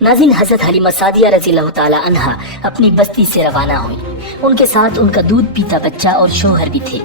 नाज़रीन, हज़रत हलीमा सादिया रज़ी अल्लाह ताला अन्हा अपनी बस्ती से रवाना हुई। उनके साथ उनका दूध पीता बच्चा और शोहर भी थे।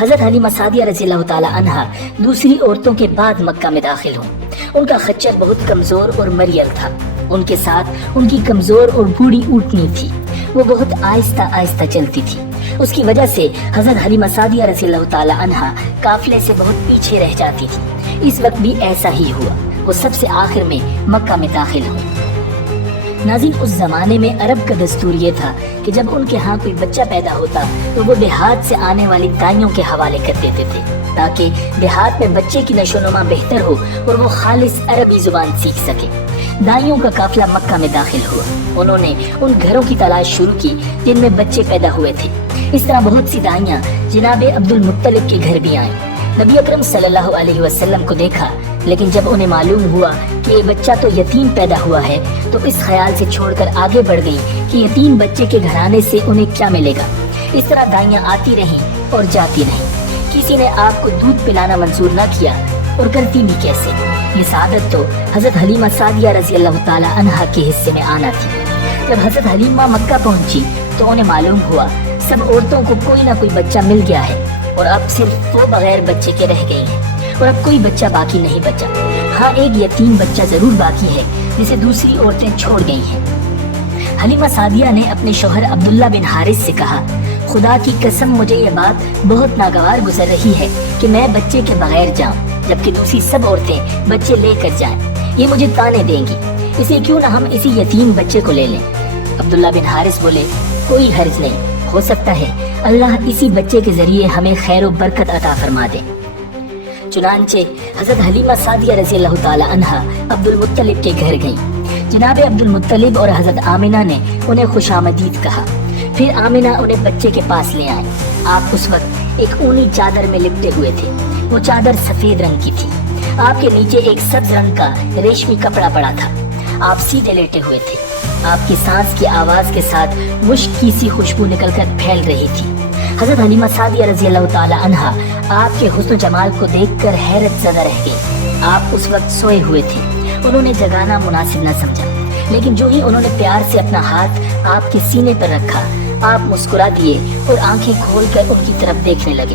हज़रत हलीमा सादिया रज़ी अल्लाह ताला अन्हा दूसरी औरतों के बाद मक्का में दाखिल हुई। उनका खच्चर बहुत कमज़ोर और मरियल था। उनके साथ उनकी कमज़ोर और बूढ़ी ऊँटनी थी। वो बहुत आहिस्ता आहिस्ता चलती थी। उसकी वजह से हज़रत हलीमा सादिया रज़ी अल्लाह ताला अन्हा काफिले से बहुत पीछे रह जाती थी। इस वक्त भी ऐसा ही हुआ। वो सबसे आखिर में मक्का में दाखिल हुई। नाज़रीन, उस जमाने में अरब का दस्तूर ये था कि जब उनके यहाँ कोई बच्चा पैदा होता तो वो देहात से आने वाली दाइयों के हवाले कर देते थे, ताकि देहात में बच्चे की नशोनुमा बेहतर हो और वो खालिस अरबी जुबान सीख सके। दाइयों का काफिला मक्का में दाखिल हुआ। उन्होंने उन घरों की तलाश शुरू की जिनमें बच्चे पैदा हुए थे। इस तरह बहुत सी दाइयाँ जनाब अब्दुल मुत्तलिब के घर भी आईं। नबी अकरम सल्लल्लाहु अलैहि वसल्लम को देखा, लेकिन जब उन्हें मालूम हुआ कि ये बच्चा तो यतीम पैदा हुआ है तो इस ख्याल से छोड़कर आगे बढ़ गई कि यतीम बच्चे के घराने से उन्हें क्या मिलेगा। इस तरह दाइयाँ आती रहीं और जाती रहीं। किसी ने आपको दूध पिलाना मंजूर न किया और करती भी कैसे। ये सादत तो हज़रत हलीमा सादिया रज़ी अल्लाह ताला अन्हा के हिस्से में आना थी। जब हज़रत हलीमा मक्का पहुंची तो उन्हें मालूम हुआ सब औरतों को कोई ना कोई बच्चा मिल गया है और अब सिर्फ वो बगैर बच्चे के रह गई हैं और अब कोई बच्चा बाकी नहीं बचा। हाँ, एक यतीम बच्चा जरूर बाकी है जिसे दूसरी औरतें छोड़ गई हैं। हलीमा सादिया ने अपने शौहर अब्दुल्ला बिन हारिस से कहा, खुदा की कसम मुझे ये बात बहुत नागवार गुजर रही है कि मैं बच्चे के बगैर जाऊं जबकि दूसरी सब औरतें बच्चे लेकर जाएं। ये मुझे ताने देंगी, इसे क्यों ना हम इसी यतीम बच्चे को ले लें। अब्दुल्ला बिन हारिस बोले, कोई हर्ज नहीं, हो सकता है अल्लाह इसी बच्चे के जरिए हमें खैर और बरकत अता फरमा दे। चुनांचे हज़रत हलीमा सादिया रज़ी अल्लाह ताला अन्हा अब्दुल मुत्तलिब के घर गईं। जनाब अब्दुल मुत्तलिब और हज़रत आमिना ने उन्हें खुशामदीद कहा। फिर आमिना उन्हें बच्चे के पास ले आई। आप उस वक्त एक ऊनी चादर में लिपटे हुए थे। वो चादर सफेद रंग की थी। आपके नीचे एक सब्ज रंग का रेशमी कपड़ा पड़ा था। आप सीधे लेटे हुए थे। आपकी सांस की आवाज के साथ मुश्क की सी खुशबू निकलकर फैल रही थी। हज़रत हलीमा सादिया रज़ी अल्लाह ताला अन्हा आपके हुस्न जमाल को देखकर हैरत ज़दा रह गई। आप उस वक्त सोए हुए थे। उन्होंने जगाना मुनासिब न समझा, लेकिन जो ही उन्होंने प्यार से अपना हाथ आपके सीने पर रखा, आप मुस्कुरा दिए और आंखें खोलकर उनकी तरफ देखने लगे।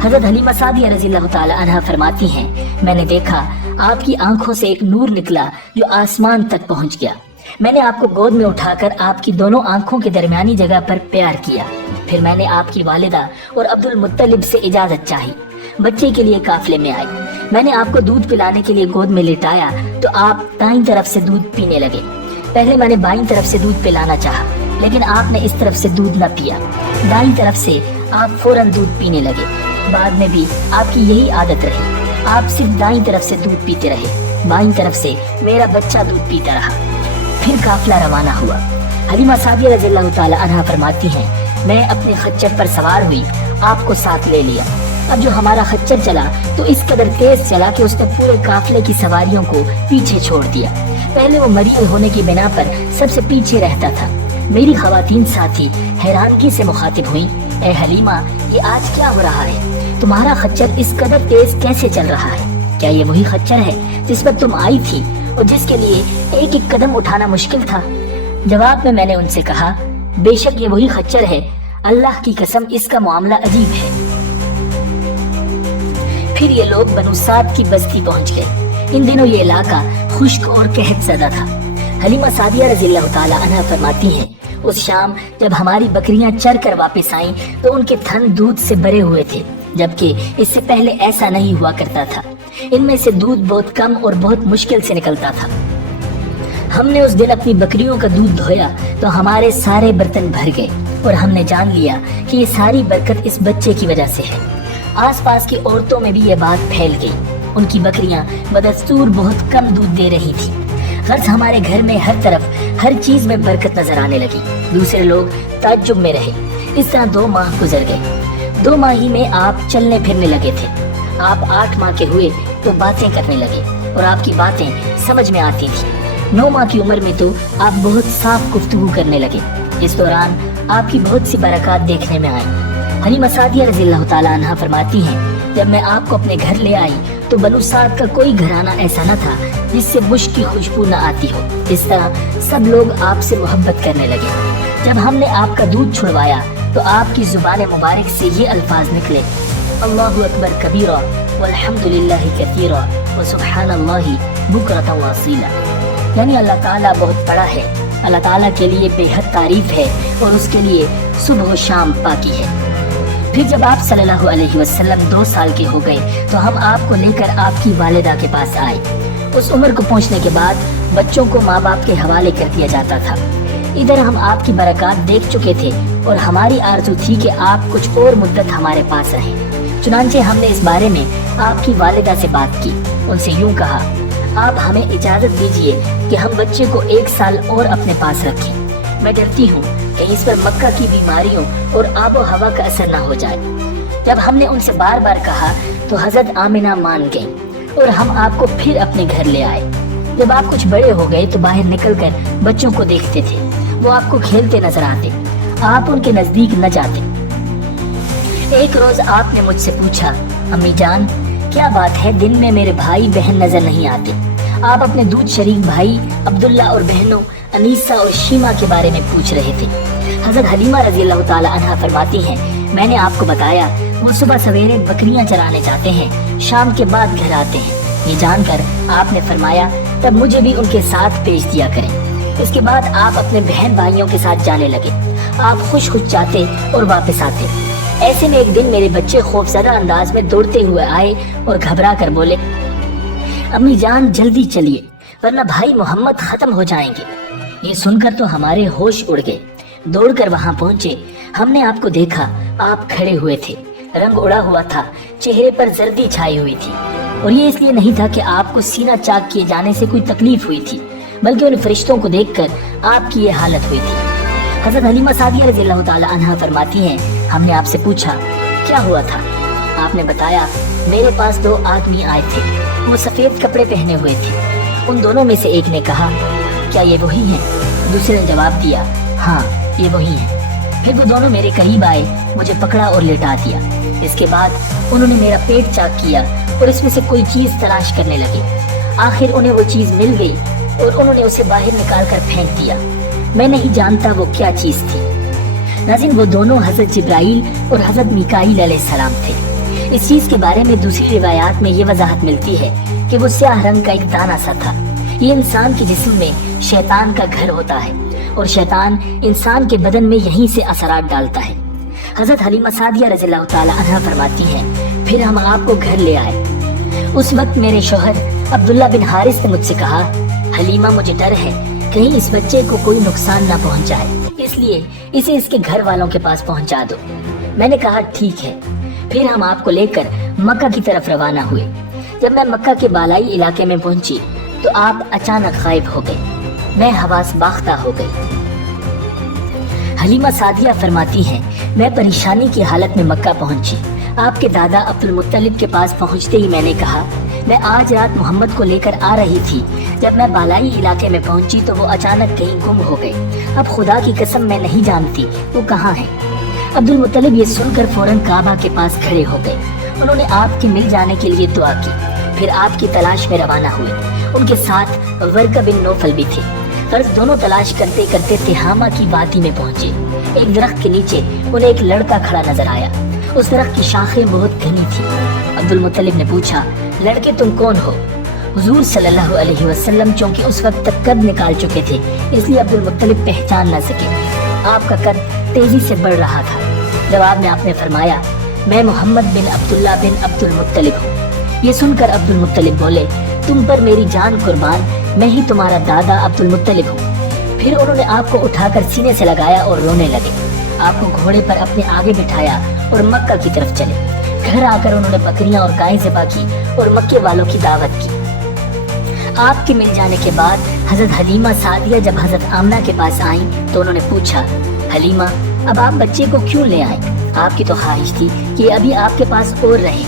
हज़रत हलीमा सादिया रज़ी अल्लाह ताला अन्हा फरमाती हैं, मैंने देखा आपकी आंखों से एक नूर निकला जो आसमान तक पहुंच गया। मैंने आपको गोद में उठाकर आपकी दोनों आंखों के दरमियानी जगह पर प्यार किया। फिर मैंने आपकी वालिदा और अब्दुल मुत्तलिब से इजाजत चाही। बच्चे के लिए काफिले में आई। मैंने आपको दूध पिलाने के लिए गोद में लिटाया तो आप दाईं तरफ से दूध पीने लगे। पहले मैंने बाईं तरफ से दूध पिलाना चाहा, लेकिन आपने इस तरफ से दूध न पिया। दाईं तरफ से आप फौरन दूध पीने लगे। बाद में भी आपकी यही आदत रही। आप सिर्फ दाईं तरफ से दूध पीते रहे। बाईं तरफ से मेरा बच्चा दूध पीता रहा। फिर काफिला रवाना हुआ। हलीमा सादिया रज़ी अल्लाह ताला अन्हा फरमाती हैं, मैं अपने खच्चर पर सवार हुई, आपको साथ ले लिया। अब जो हमारा खच्चर चला तो इस कदर तेज चला कि उसने पूरे काफिले की सवारियों को पीछे छोड़ दिया। पहले वो मरीज होने की बिना पर सबसे पीछे रहता था। मेरी खवातीन साथी हैरानगी से मुखातिब हुई, ए हलीमा, ये आज क्या हो रहा है? तुम्हारा खच्चर इस कदर तेज कैसे चल रहा है? क्या ये वही खच्चर है जिस पर तुम आई थी और जिसके लिए एक एक कदम उठाना मुश्किल था? जवाब में मैंने उनसे कहा, बेशक ये वही खच्चर है। अल्लाह की कसम इसका मामला अजीब है। फिर ये लोग बनु साद की बस्ती पहुंच गए। इन दिनों ये इलाका खुश्क और कहत ज़दा था। हलीमा सादिया रज़ी अल्लाह ताला अन्हा फरमाती हैं, उस शाम जब हमारी बकरियां चर कर वापस आईं तो उनके थन दूध से भरे हुए थे, जबकि इससे पहले ऐसा नहीं हुआ करता था। इनमें से दूध बहुत कम और बहुत मुश्किल से निकलता था। हमने उस दिन अपनी बकरियों का दूध धोया तो हमारे सारे बर्तन भर गए और हमने जान लिया कि ये सारी बरकत इस बच्चे की वजह से है। आसपास की औरतों में भी ये बात फैल गई। उनकी बकरियां बदस्तूर बहुत कम दूध दे रही थी। गर्ज हमारे घर में हर तरफ हर चीज में बरकत नजर आने लगी। दूसरे लोग ताज्जुब में रहे। इस तरह 2 माह गुजर गए। 2 माह ही में आप चलने फिरने लगे थे। आप 8 माह के हुए तो बातें करने लगे और आपकी बातें समझ में आती थी। 9 माह की उम्र में तो आप बहुत साफ गुफ्तगू करने लगे। इस दौरान आपकी बहुत सी बरकत देखने में आई। हलीमा सादिया रज़ी अल्लाह ताला अन्हा फरमाती हैं, जब मैं आपको अपने घर ले आई तो बनु साद का कोई घराना ऐसा न था جس سے مشک کی خوشبو نہ آتی ہو۔ اس طرح سب لوگ آپ سے محبت کرنے لگے۔ جب ہم نے آپ کا دودھ چھڑوایا تو آپ کی زبان مبارک سے یہ الفاظ نکلے: اللہ اکبر کبیرا والحمد للہ کثیرا وسبحان اللہ بکرۃ واصیلا، یعنی اللہ تعالیٰ بہت بڑا ہے، اللہ تعالیٰ کے لیے بے حد تعریف ہے اور اس کے لیے صبح و شام پاکی ہے۔ پھر جب آپ صلی اللہ علیہ وسلم 2 سال کے ہو گئے تو ہم آپ کو لے کر آپ کی والدہ کے پاس آئے۔ اس عمر کو پہنچنے کے بعد بچوں کو ماں باپ کے حوالے کر دیا جاتا تھا۔ ادھر ہم آپ کی برکات دیکھ چکے تھے اور ہماری آرزو تھی کہ آپ کچھ اور مدت ہمارے پاس رہیں۔ چنانچہ ہم نے اس بارے میں آپ کی والدہ سے بات کی، ان سے یوں کہا: آپ ہمیں اجازت دیجیے کہ ہم بچے کو 1 سال اور اپنے پاس رکھیں۔ میں ڈرتی ہوں کہ اس پر مکہ کی بیماریوں اور آب و ہوا کا اثر نہ ہو جائے۔ جب ہم نے ان سے بار بار کہا تو حضرت آمنہ مان گئیں اور ہم آپ کو پھر اپنے گھر لے آئے۔ جب آپ کچھ بڑے ہو گئے تو باہر نکل کر بچوں کو دیکھتے تھے، وہ آپ کو کھیلتے نظر آتے، آپ ان کے نزدیک نہ جاتے۔ ایک روز آپ نے مجھ سے پوچھا: امی جان، کیا بات ہے دن میں میرے بھائی بہن نظر نہیں آتے؟ آپ اپنے دودھ شریک بھائی عبداللہ اور بہنوں انیسہ اور شیما کے بارے میں پوچھ رہے تھے۔ حضرت حلیمہ رضی اللہ تعالی عنہا فرماتی ہیں: میں نے آپ کو بتایا وہ صبح سویرے بکریاں چرانے جاتے ہیں، شام کے بعد گھر آتے ہیں۔ یہ جان کر آپ نے فرمایا تب مجھے بھی ان کے ساتھ بھیج دیا کریں۔ اس کے بعد آپ اپنے بہن بھائیوں کے ساتھ جانے لگے۔ آپ خوش جاتے اور واپس آتے۔ ایسے میں ایک دن میرے بچے خوفزدہ انداز میں دوڑتے ہوئے آئے اور گھبرا کر بولے: امی جان جلدی چلیے ورنہ بھائی محمد ختم ہو جائیں گے۔ یہ سن کر تو ہمارے ہوش اڑ گئے۔ دوڑ کر وہاں پہنچے، ہم نے آپ کو دیکھا، آپ کھڑے ہوئے تھے، رنگ اڑا ہوا تھا، چہرے پر زردی چھائی ہوئی تھی، اور یہ اس لیے نہیں تھا کہ آپ کو سینہ چاک کیے جانے سے کوئی تکلیف ہوئی تھی، بلکہ ان فرشتوں کو دیکھ کر آپ کی یہ حالت ہوئی تھی۔ حضرت حلیمہ سعدیہ رضی اللہ تعالی عنہا فرماتی ہیں: ہم نے آپ سے پوچھا کیا ہوا تھا؟ آپ نے بتایا میرے پاس 2 آدمی آئے تھے، وہ سفید کپڑے پہنے ہوئے تھے۔ ان دونوں میں سے ایک نے کہا: کیا یہ وہی ہیں؟ دوسرے نے جواب دیا: ہاں یہ وہی ہیں۔ پھر وہ دونوں میرے قریب آئے، مجھے پکڑا اور لٹا دیا۔ اس کے بعد انہوں نے میرا پیٹ چاک کیا اور اس میں سے کوئی چیز تلاش کرنے لگے۔ آخر انہیں وہ چیز مل گئی اور انہوں نے اسے باہر نکال کر پھینک دیا۔ میں نہیں جانتا وہ کیا چیز تھی۔ ناظرین، وہ دونوں حضرت جبرائیل اور حضرت میکائیل علیہ السلام تھے۔ اس چیز کے بارے میں دوسری روایات میں یہ وضاحت ملتی ہے کہ وہ سیاہ رنگ کا ایک دانہ سا تھا۔ یہ انسان کے جسم میں شیطان کا گھر ہوتا ہے اور شیطان انسان کے بدن میں یہیں سے اثرات ڈالتا ہے۔ حضرت حلیمہ سعدیہ رضی اللہ تعالی عنہا فرماتی ہیں: پھر ہم آپ کو گھر لے آئے۔ اس وقت میرے شوہر عبداللہ بن حارث نے مجھ سے کہا: حلیمہ مجھے ڈر ہے کہیں اس بچے کو کوئی نقصان نہ پہنچ جائے، اس لیے اسے اس کے گھر والوں کے پاس پہنچا دو۔ میں نے کہا ٹھیک ہے۔ پھر ہم آپ کو لے کر مکہ کی طرف روانہ ہوئے۔ جب میں مکہ کے بالائی علاقے میں پہنچی تو آپ اچانک غائب ہو گئے، میں حواس باختہ ہو گئی۔ حلیمہ سعدیہ فرماتی ہیں: میں پریشانی کی حالت میں مکہ پہنچی۔ آپ کے دادا عبد المطلب کے پاس پہنچتے ہی میں نے کہا: میں آج رات محمد کو لے کر آ رہی تھی، جب میں بالائی علاقے میں پہنچی تو وہ اچانک کہیں گم ہو گئے۔ اب خدا کی قسم میں نہیں جانتی وہ کہاں ہے۔ عبد المطلب یہ سن کر فوراً کعبہ کے پاس کھڑے ہو گئے۔ انہوں نے آپ کے مل جانے کے لیے دعا کی، پھر آپ کی تلاش میں روانہ ہوئے۔ ان کے ساتھ ورقہ بن نوفل بھی تھے۔ غرض دونوں تلاش کرتے کرتے تہامہ کی وادی میں پہنچے۔ ایک درخت کے نیچے انہیں ایک لڑکا کھڑا نظر آیا۔ اس درخت کی شاخیں بہت گھنی تھی۔ عبد المطلب نے پوچھا: لڑکے تم کون ہو؟ حضور صلی اللہ علیہ وسلم چونکہ اس وقت تک قد نکال چکے تھے، اس لیے عبد المطلب پہچان نہ سکے۔ آپ کا قد تیزی سے بڑھ رہا تھا۔ جواب میں آپ نے فرمایا: میں محمد بن عبداللہ بن عبد المطلب ہوں۔ یہ سن کر عبد المطلب بولے: تم پر میری جان قربان، میں ہی تمہارا دادا عبد المطلب ہوں۔ پھر انہوں نے آپ کو اٹھا کر سینے سے لگایا اور رونے لگے۔ آپ کو گھوڑے پر اپنے آگے بٹھایا اور مکہ کی طرف چلے۔ گھر آ کر انہوں نے بکریاں اور گائیں ذبح کی اور مکے والوں کی دعوت کی۔ آپ کے مل جانے کے بعد حضرت حلیمہ سعدیہ جب حضرت آمنہ کے پاس آئیں تو انہوں نے پوچھا: حلیمہ، اب آپ بچے کو کیوں لے آئیں؟ آپ کی تو خواہش تھی کہ ابھی آپ کے پاس اور رہیں۔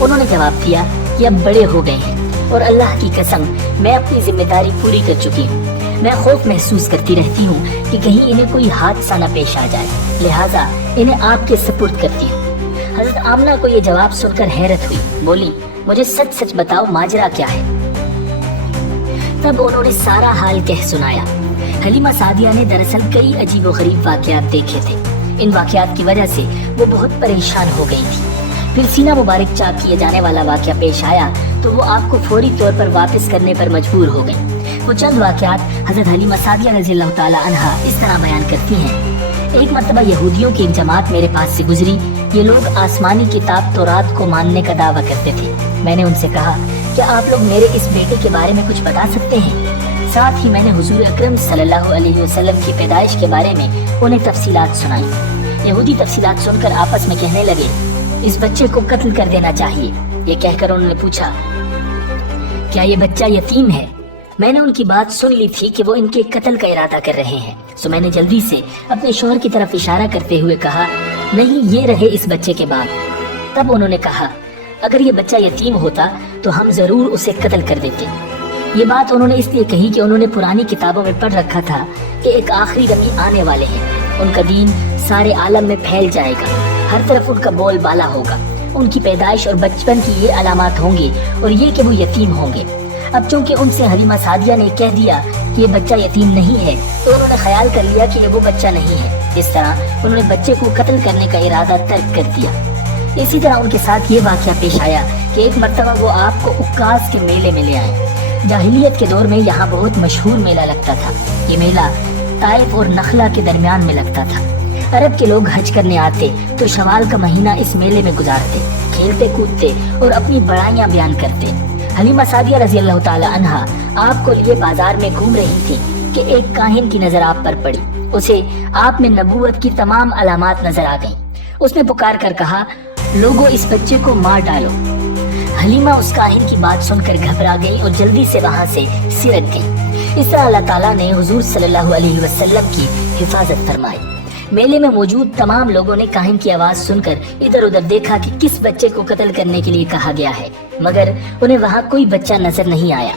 انہوں نے جواب دیا کہ اب بڑے ہو گئے ہیں اور اللہ کی قسم میں اپنی ذمہ داری پوری کر چکی ہوں۔ میں خوف محسوس کرتی رہتی ہوں کہ کہیں انہیں کوئی حادثہ نہ پیش آ جائے، لہٰذا انہیں آپ کے سپرد کرتی ہوں۔ حضرت آمنہ کو یہ جواب سن کر حیرت ہوئی، بولی: مجھے سچ سچ بتاؤ ماجرا کیا ہے؟ तब उन्होंने सारा हाल कह सुनाया। हलीमा सादिया ने दरअसल कई अजीब व गरीब वाकयात देखे थे। इन वाकयात की वजह से वो बहुत परेशान हो गई थी। फिर सीना मुबारक चाक किए जाने वाला वाकया पेश आया तो वो आपको फौरी तौर पर वापस करने पर मजबूर हो गई। वो चंद वाकयात हजरत हलीमा सादिया रज़ियल्लाहु ताला अन्हा इस तरह बयान करती हैं। एक मरतबा यहूदियों की एक जमात मेरे पास से गुजरी। ये लोग आसमानी किताब तौरात को मानने का दावा करते थे। मैंने उनसे कहा, क्या आप लोग मेरे इस बेटे के बारे में कुछ बता सकते हैं? साथ ही मैंने हुजूर अकरम सल्लल्लाहु अलैहि वसल्लम की पैदाइश के बारे में उन्हें तफसीलात सुनाई। यहूदी तफसीलात सुनकर आपस में कहने लगे, इस बच्चे को कत्ल कर देना चाहिए। ये कहकर उन्होंने पूछा, क्या ये बच्चा यतीम है? मैंने उनकी बात सुन ली थी कि वो इनके कत्ल का इरादा कर रहे हैं, सो मैंने जल्दी से अपने शौहर की तरफ इशारा करते हुए कहा, नहीं, ये रहे इस बच्चे के बाप। तब उन्होंने कहा, अगर ये बच्चा यतीम होता तो हम जरूर उसे कत्ल कर देते। ये बात उन्होंने इसलिए कही कि उन्होंने पुरानी किताबों में पढ़ रखा था कि एक आखिरी नबी आने वाले हैं। उनका दीन सारे आलम में फैल जाएगा, हर तरफ उनका बोलबाला होगा, उनकी पैदाइश और बचपन की ये अलामत होंगी और ये कि वो यतीम होंगे। अब चूंकि उनसे हलीमा सादिया ने कह दिया कि ये बच्चा यतीम नहीं है, तो उन्होंने ख्याल कर लिया कि ये वो बच्चा नहीं है। इस तरह उन्होंने बच्चे को कत्ल करने का इरादा तर्क कर दिया। इसी तरह उनके साथ ये वाकया पेश आया कि एक मरतबा वो आपको उक्कास के मेले में ले आए। जाहिलियत के दौर में यहाँ बहुत मशहूर मेला लगता था। ये मेला ताइफ और नखला के दरमियान में लगता था। अरब के लोग हज करने आते तो शवाल का महीना इस मेले में गुजारते, खेलते कूदते और अपनी बड़ाइयाँ बयान करते। हलीमा सादिया रज़ियल्लाहु ताला अन्हा आपको लिए बाजार में घूम रही थी कि एक काहिन की नजर आप पर पड़ी। उसे आप में नबूवत की तमाम अलामात नजर आ गईं। उसने पुकार कर कहा, लोगों, इस बच्चे को मार डालो। हलीमा उस काहिन की बात सुनकर घबरा गई और जल्दी से वहाँ से सिरक गई। इस तरह अल्लाह ताला ने हुजूर सल्लल्लाहु अलैहि वसल्लम की हिफाजत फरमाई। मेले में मौजूद तमाम लोगों ने काहिन की आवाज सुनकर इधर उधर देखा कि किस बच्चे को कत्ल करने के लिए कहा गया है, मगर उन्हें वहाँ कोई बच्चा नजर नहीं आया।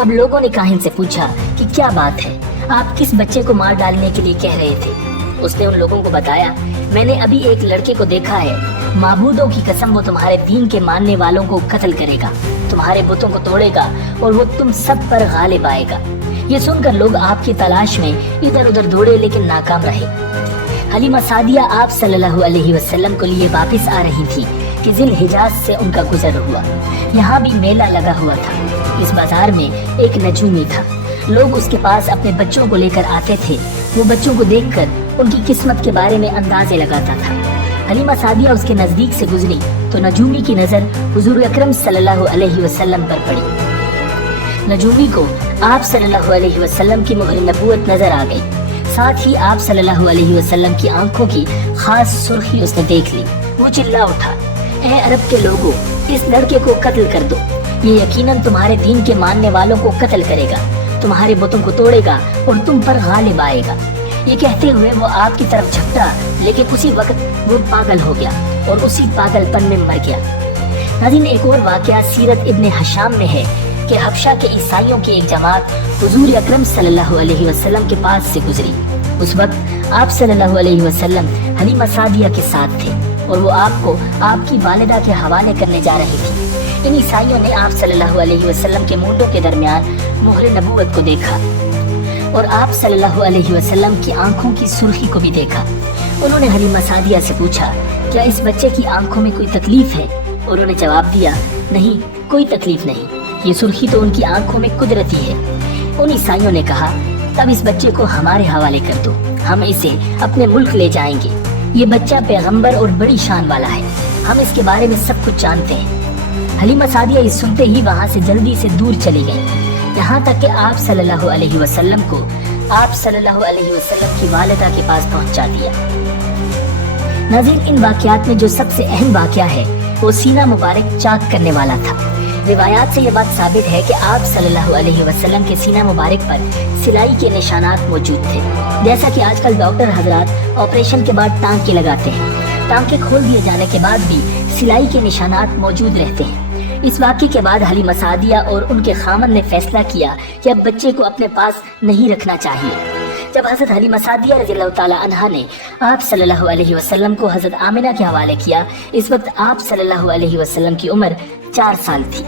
अब लोगों ने काहिन से पूछा कि क्या बात है, आप किस बच्चे को मार डालने के लिए कह रहे थे? उसने उन लोगों को बताया, मैंने अभी एक लड़के को देखा है, माबूदों की कसम वो तुम्हारे दीन के मानने वालों को कत्ल करेगा, तुम्हारे बुतों को तोड़ेगा और वो तुम सब पर गालिब आएगा। ये सुनकर लोग आपकी तलाश में इधर उधर दौड़े लेकिन नाकाम रहे। हलीमा सादिया आप सल्लल्लाहु अलैहि वसल्लम को लिए वापस आ रही थी कि जिल हिजाज से उनका गुजर हुआ। यहाँ भी मेला लगा हुआ था। इस बाजार में एक नजूमी था। लोग उसके पास अपने बच्चों को लेकर आते थे। वो बच्चों को देखकर उनकी किस्मत के बारे में अंदाजे लगाता था। हलीमा सादिया उसके नजदीक से गुजरी तो नजूमी की नजर हुजूर अकरम सल्लल्लाहु अलैहि वसल्लम पर पड़ी। नजूमी को आप सल्लल्लाहु अलैहि वसल्लम की मुहर नबूवत नजर आ गई। साथ ही आप सल्लल्लाहु अलैहि वसल्लम की आंखों की खास सुर्खी उसने देख ली। वो चिल्ला उठा, ऐ अरब के लोगों, इस लड़के को कत्ल कर दो। ये यकीनन तुम्हारे दीन के मानने वालों को कत्ल करेगा, तुम्हारे बुतों को तोड़ेगा और तुम पर गालिब आएगा। ये कहते हुए वो आपकी तरफ झपटा, लेकिन उसी वक्त वो पागल हो गया और उसी पागलपन में मर गया। नाज़रीन, एक और वाकया सीरत इब्ने हशाम में है कि हबशा के ईसाइयों की एक जमात हुजूर अकरम सल्लल्लाहु अलैहि वसल्लम के पास से गुजरी। उस वक्त आप सल्लल्लाहु अलैहि वसल्लम हलीमा सादिया के साथ थे और वो आपको आपकी वालिदा के हवाले करने जा रही थी। इन ईसाइयों ने आप सल्लल्लाहु अलैहि वसल्लम के मूंडों के दरमियान मुहर नबूवत को देखा और आप सल्लल्लाहु अलैहि वसल्लम की आंखों की सुर्खी को भी देखा। उन्होंने हलीमा सादिया से पूछा, क्या इस बच्चे की आंखों में कोई तकलीफ है? उन्होंने जवाब दिया, नहीं, कोई तकलीफ नहीं, ये सुर्खी तो उनकी आंखों में कुदरती है। उन ईसाइयों ने कहा, तब इस बच्चे को हमारे हवाले कर दो, हम इसे अपने मुल्क ले जाएंगे। ये बच्चा पैगंबर और बड़ी शान वाला है, हम इसके बारे में सब कुछ जानते हैं। हलीमा सादिया इस सुनते ही वहाँ से जल्दी से दूर चली गई, यहाँ तक कि आप सल्लल्लाहु अलैहि वसल्लम को आप सल्लल्लाहु अलैहि वसल्लम की वालिदा के पास पहुँचा दिया। नाज़रीन, इन वाकयात में जो सबसे अहम वाकया है वो सीना मुबारक चाक करने वाला था। रिवायात से ये बात साबित है कि आप सल्लल्लाहु अलैहि वसल्लम के सीना मुबारक पर सिलाई के निशानात मौजूद थे। जैसा कि आजकल डॉक्टर हजरात ऑपरेशन के बाद टांके लगाते हैं, टांके खोल दिए जाने के बाद भी सिलाई के निशानात मौजूद रहते हैं। इस वाक़े के बाद हलीमा सादिया और उनके खामन ने फैसला किया कि अब बच्चे को अपने पास नहीं रखना चाहिए। जब हज़रत हलीमा सादिया रज़ियल्लाहु ताला अन्हा ने आप सल्लल्लाहु अलैहि वसल्लम को हज़रत आमिना के हवाले किया, इस वक्त आप सल्लल्लाहु अलैहि वसल्लम की उम्र 4 साल थी।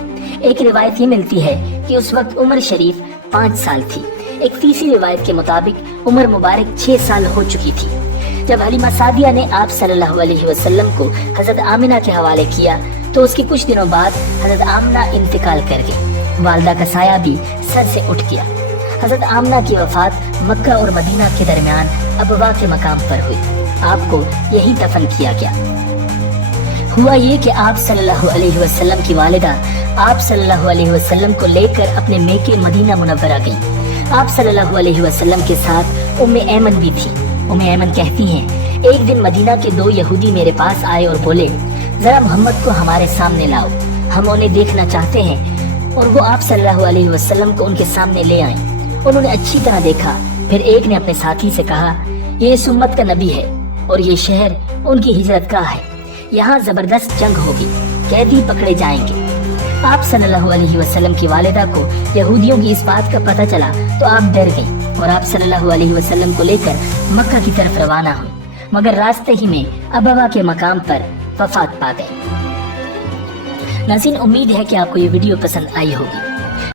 एक रिवायत ये मिलती है कि उस वक्त उमर शरीफ 5 साल थी। एक तीसरी रिवायत के मुताबिक उम्र मुबारक 6 साल हो चुकी थी। जब हलीमा सादिया ने आप सल्लल्लाहु अलैहि वसल्लम को हजरत आमिना के हवाले किया तो उसके कुछ दिनों बाद हजरत आमिना इंतकाल कर गई। वालदा का साया भी सर से उठ गया। हजरत आमिना की वफात मक्का और मदीना के दरमियान अबवा के मकाम पर हुई। आपको यही दफन किया गया। हुआ ये कि आप सल्लल्लाहु अलैहि वसल्लम की वालिदा आप सल्लल्लाहु अलैहि वसल्लम को लेकर अपने मेके मदीना मुनव्वरा गईं। आप सल्लल्लाहु अलैहि वसल्लम के साथ उम्मे ऐमन भी थी। उम्मे ऐमन कहती हैं, एक दिन मदीना के 2 यहूदी मेरे पास आए और बोले, जरा मोहम्मद को हमारे सामने लाओ, हम उन्हें देखना चाहते हैं। और वो आप सल्लल्लाहु अलैहि वसल्लम को उनके सामने ले आए। उन्होंने अच्छी तरह देखा। फिर एक ने अपने साथी से कहा, ये इस उम्मत का नबी है और ये शहर उनकी हिजरत गाह है। यहाँ जबरदस्त जंग होगी, कैदी पकड़े जाएंगे। आप सल्लल्लाहु अलैहि वसल्लम की वालिदा को यहूदियों की इस बात का पता चला तो आप डर गई और आप सल्लल्लाहु अलैहि वसल्लम को लेकर मक्का की तरफ रवाना हुई, मगर रास्ते ही में अबवा के मकाम पर वफात पा गए। नाज़रीन, उम्मीद है कि आपको ये वीडियो पसंद आई होगी।